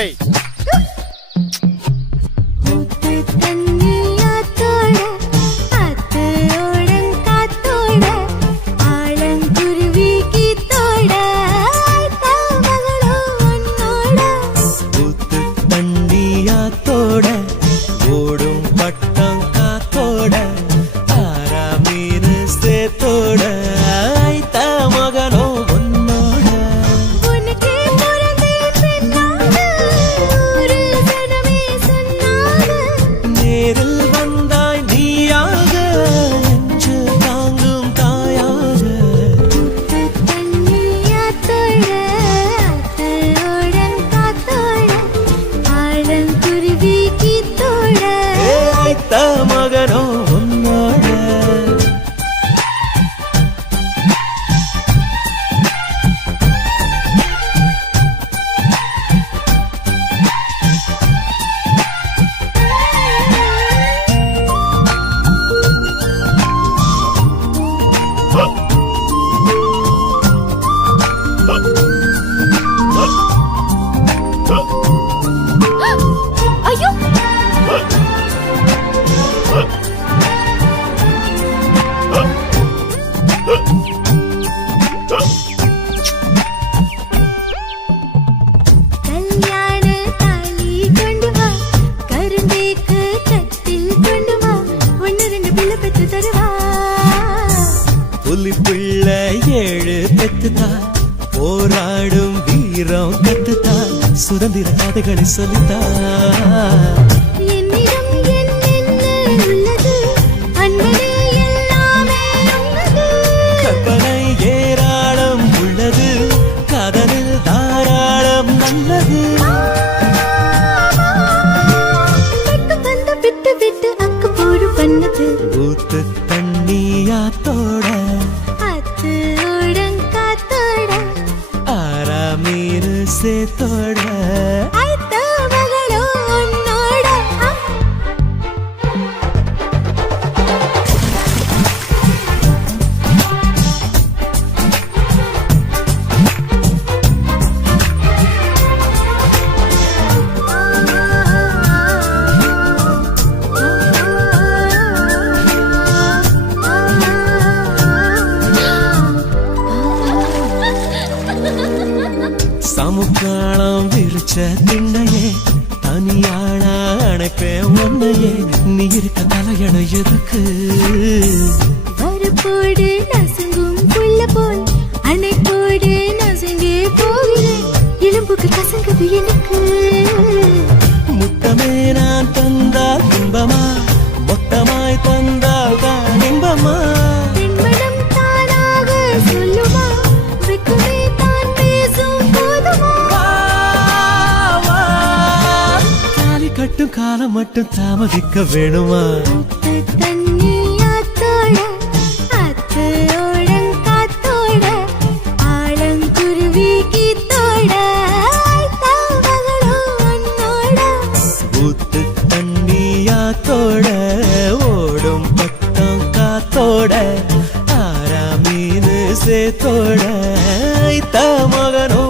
ஏய் மகனோ உன்னோட புலிப்புள்ள 7 பெத்துதான் போராடும் வீரம் கத்துதான் சுதந்திர கதைகளை சொல்லித்தான் கற்பனை ஏராளம் உள்ளது காதலில் தாராளம் நல்லது விட்டு விட்டு அக்கு போடு பண்ணது ஊத்து தண்ணியாத்தோட ஆறாமீரு சேத்தோட சமுக்காளம் விரிச்ச திண்ணையே தனியாள அணைப்பேன் உன்னையே நீ இருக்க தலையணை எதுக்கு வரப்போடு நசுங்கும் புள்ள போல் அணைப்போடு நசுங்கே போகிறேன் எலும்புக்கு கசங்குது எனக்கு முத்தமே நான் தந்தால் இன்பமா மொத்தமாய் தந்தால் தான் இன்பமா பெண்மனம் தானாக சொல்லுமா வெக்குமே கட்டும் காலம் மட்டும் தாமதிக்க வேணுமா தண்ணியாத்தோட அத்தோடம் காத்தோட ஆழங்குருவி கீத்தோட ஊத்து தண்ணியாத்தோட ஓடும் பட்டம் காத்தோட ஆறாமீனு சேத்தோட மகனோ